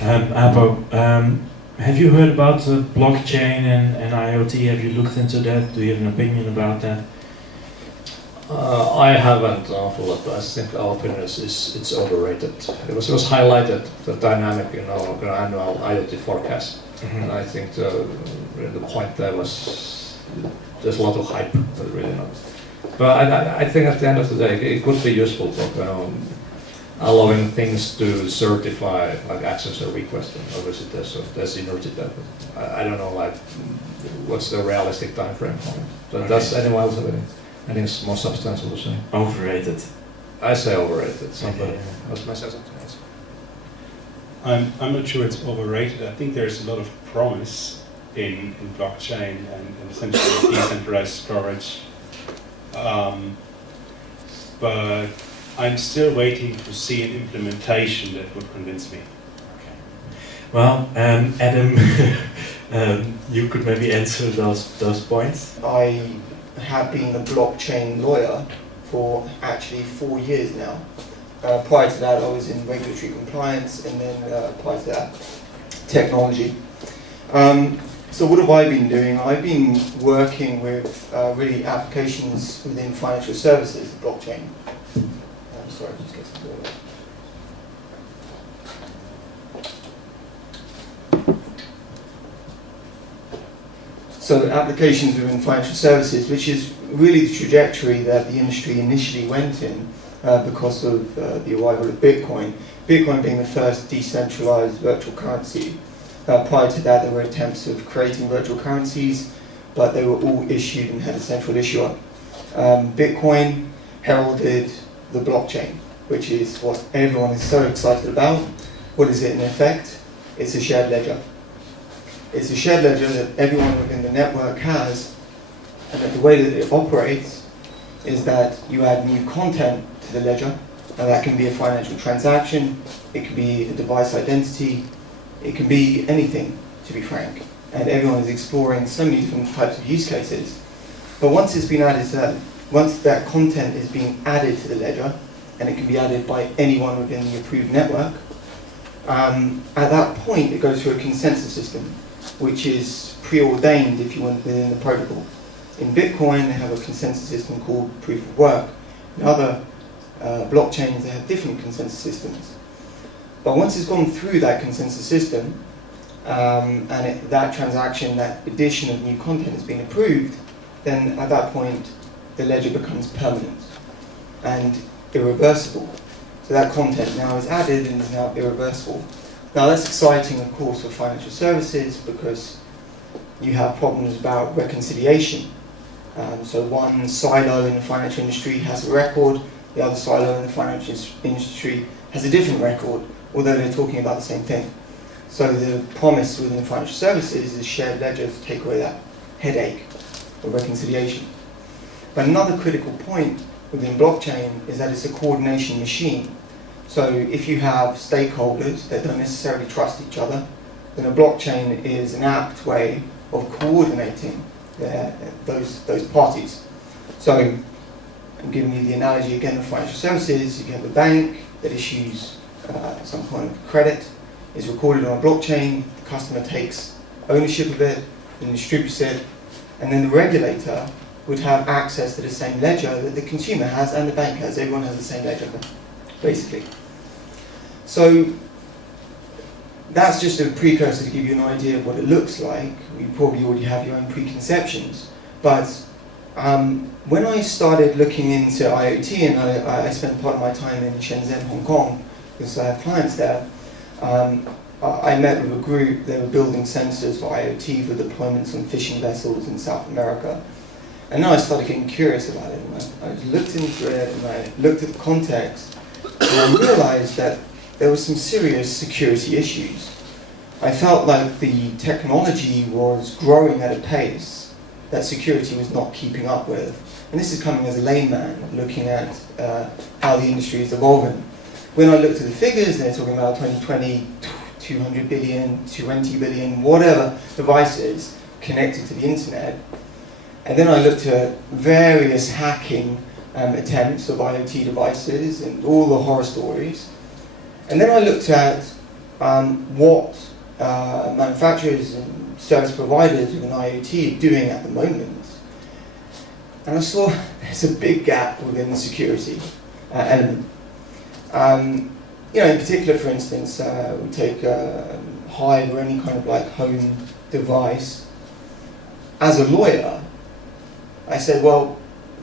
Apo, have you heard about the blockchain and IoT? Have you looked into that? Do you have an opinion about that? I haven't an awful lot, but I think our opinion is it's overrated. It was highlighted, the dynamic in our annual IoT forecast, and I think the point there was there's a lot of hype, but really not. But I think at the end of the day, it could be useful for allowing things to certify like access or request, and obviously there's synergy there. But I don't know like what's the realistic time frame for it. So Okay. Does anyone else have anything more substantial to say? Overrated. I say overrated. Somebody Okay. else might say something else. I'm not sure it's overrated. I think there's a lot of promise in blockchain and essentially decentralized storage. But I'm still waiting to see an implementation that would convince me. Well, Adam, you could maybe answer those points. I have been a blockchain lawyer for actually 4 years now. Prior to that, I was in regulatory compliance, and then prior to that, technology. So what have I been doing? I've been working with really applications within financial services, blockchain. I'm sorry, just get some water. So applications within financial services, which is really the trajectory that the industry initially went in because of the arrival of Bitcoin. Bitcoin being the first decentralized virtual currency. Prior to that, there were attempts of creating virtual currencies, but they were all issued and had a central issuer. Bitcoin heralded the blockchain, which is what everyone is so excited about. What is it in effect? It's a shared ledger. It's a shared ledger that everyone within the network has, and that the way that it operates is that you add new content to the ledger. Now that can be a financial transaction, it can be a device identity, it can be anything, to be frank. And everyone is exploring so many different types of use cases. But once it's been added to, once that content is being added to the ledger, and it can be added by anyone within the approved network, at that point it goes through a consensus system, which is preordained, if you want, within the protocol. In Bitcoin, they have a consensus system called proof of work. In other blockchains, they have different consensus systems. But once it's gone through that consensus system, and that transaction, that addition of new content has been approved, then at that point, the ledger becomes permanent and irreversible. So that content now is added and is now irreversible. Now that's exciting, of course, for financial services because you have problems about reconciliation. So one silo in the financial industry has a record, the other silo in the financial industry has a different record, although they're talking about the same thing. So the promise within financial services is shared ledger to take away that headache of reconciliation. But another critical point within blockchain is that it's a coordination machine. So if you have stakeholders that don't necessarily trust each other, then a blockchain is an apt way of coordinating those parties. So I'm giving you the analogy again of financial services. You have a bank that issues some kind of credit, is recorded on a blockchain, the customer takes ownership of it and distributes it, and then the regulator would have access to the same ledger that the consumer has and the bank has. Everyone has the same ledger, basically. So that's just a precursor to give you an idea of what it looks like. You probably already have your own preconceptions. But when I started looking into IoT, and I spent part of my time in Shenzhen, Hong Kong, because I have clients there, I met with a group. They were building sensors for IoT for deployments on fishing vessels in South America. And then I started getting curious about it. And I looked into it, and I looked at the context, and I realized that there were some serious security issues. I felt like the technology was growing at a pace that security was not keeping up with. And this is coming as a layman, looking at how the industry is evolving. When I looked at the figures, they're talking about 2020, 200 billion, 20 billion, whatever devices connected to the internet. And then I looked at various hacking attempts of IoT devices and all the horror stories. And then I looked at what manufacturers and service providers with an IoT are doing at the moment. And I saw there's a big gap within the security element. In particular, for instance, we take Hive or any kind of like home device. As a lawyer, I said, well,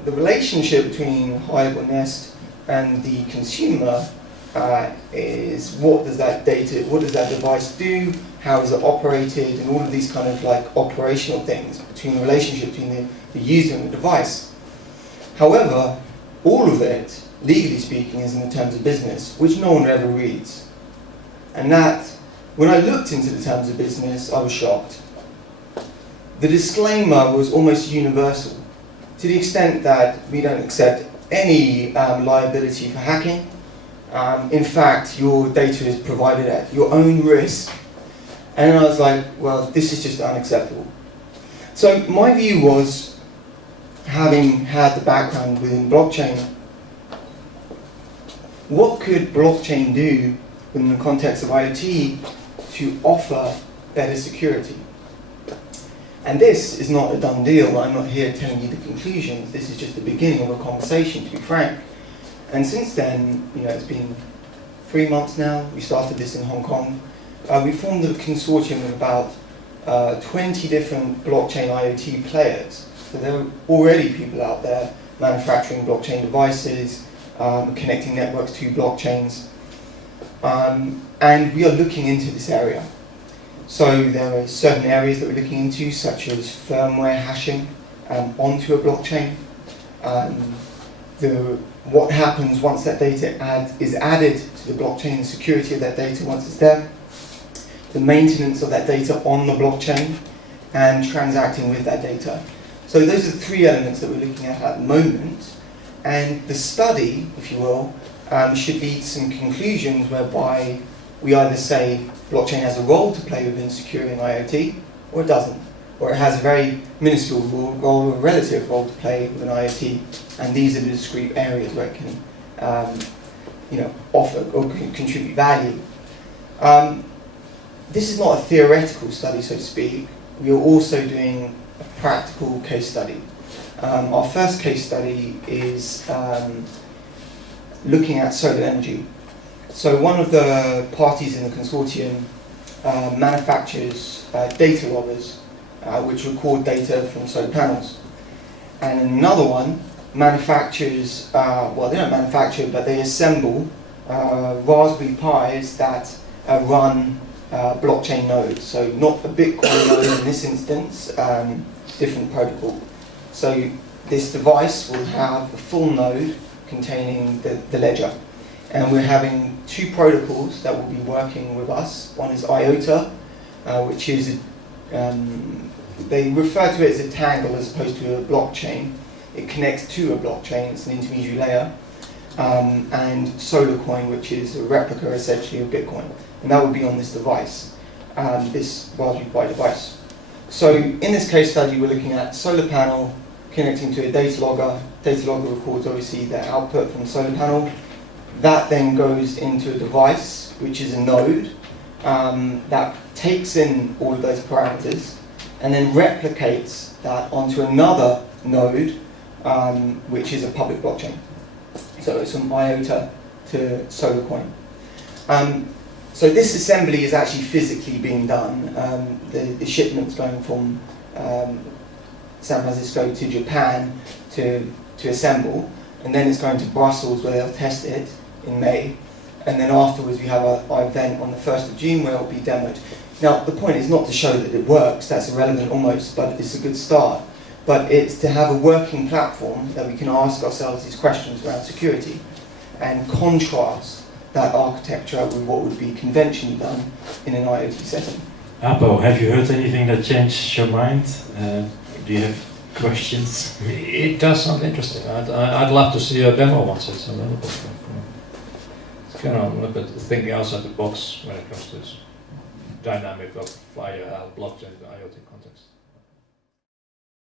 the relationship between Hive or Nest and the consumer is what does that device do, how is it operated, and all of these kind of like operational things between the relationship between the user and the device. However, all of it, legally speaking, is in the terms of business, which no one ever reads. And that, when I looked into the terms of business, I was shocked. The disclaimer was almost universal, to the extent that we don't accept any liability for hacking. In fact, your data is provided at your own risk. And I was like, well, this is just unacceptable. So my view was, having had the background within blockchain, what could blockchain do in the context of IoT to offer better security? And this is not a done deal. I'm not here telling you the conclusions. This is just the beginning of a conversation, to be frank. And since then, it's been 3 months now. We started this in Hong Kong. We formed a consortium of about 20 different blockchain IoT players. So there are already people out there manufacturing blockchain devices, connecting networks to blockchains. And we are looking into this area. So there are certain areas that we're looking into, such as firmware hashing onto a blockchain. What happens once that data is added to the blockchain, the security of that data once it's there, the maintenance of that data on the blockchain, and transacting with that data. So those are the 3 elements that we're looking at the moment. And the study, if you will, should lead to some conclusions whereby we either say blockchain has a role to play within securing IoT, or it doesn't. Or it has a very minuscule role, or a relative role to play with an IoT. And these are the discrete areas where it can offer or contribute value. This is not a theoretical study, so to speak. We are also doing a practical case study. Our first case study is looking at solar energy. So one of the parties in the consortium manufactures data loggers, which record data from solar panels. And another one manufactures, well, they don't manufacture, but they assemble Raspberry Pis that run blockchain nodes. So not a Bitcoin node in this instance, different protocol. So this device will have a full node containing the ledger. And we're having 2 protocols that will be working with us. One is IoT, which is, they refer to it as a tangle as opposed to a blockchain. It connects to a blockchain, it's an intermediary layer. And SolarCoin, which is a replica essentially of Bitcoin. And that will be on this device, this Raspberry Pi device. So in this case study, we're looking at solar panel connecting to a data logger. Data logger records obviously the output from the solar panel. That then goes into a device, which is a node, that takes in all of those parameters and then replicates that onto another node, which is a public blockchain. So it's from IoT to SolarCoin. So this assembly is actually physically being done. The shipment's going from San Francisco to Japan to assemble, and then it's going to Brussels where they'll test it in May, and then afterwards we have our event on the 1st of June where it will be demoed. Now the point is not to show that it works, that's irrelevant almost, but it's a good start. But it's to have a working platform that we can ask ourselves these questions around security and contrast that architecture with what would be conventionally done in an IoT setting. Apo, have you heard anything that changed your mind? Do you have questions? It does sound interesting. I'd love to see a demo once it's available. It's kind of a little bit thinking outside the box when it comes to this dynamic of blockchain in the IoT context.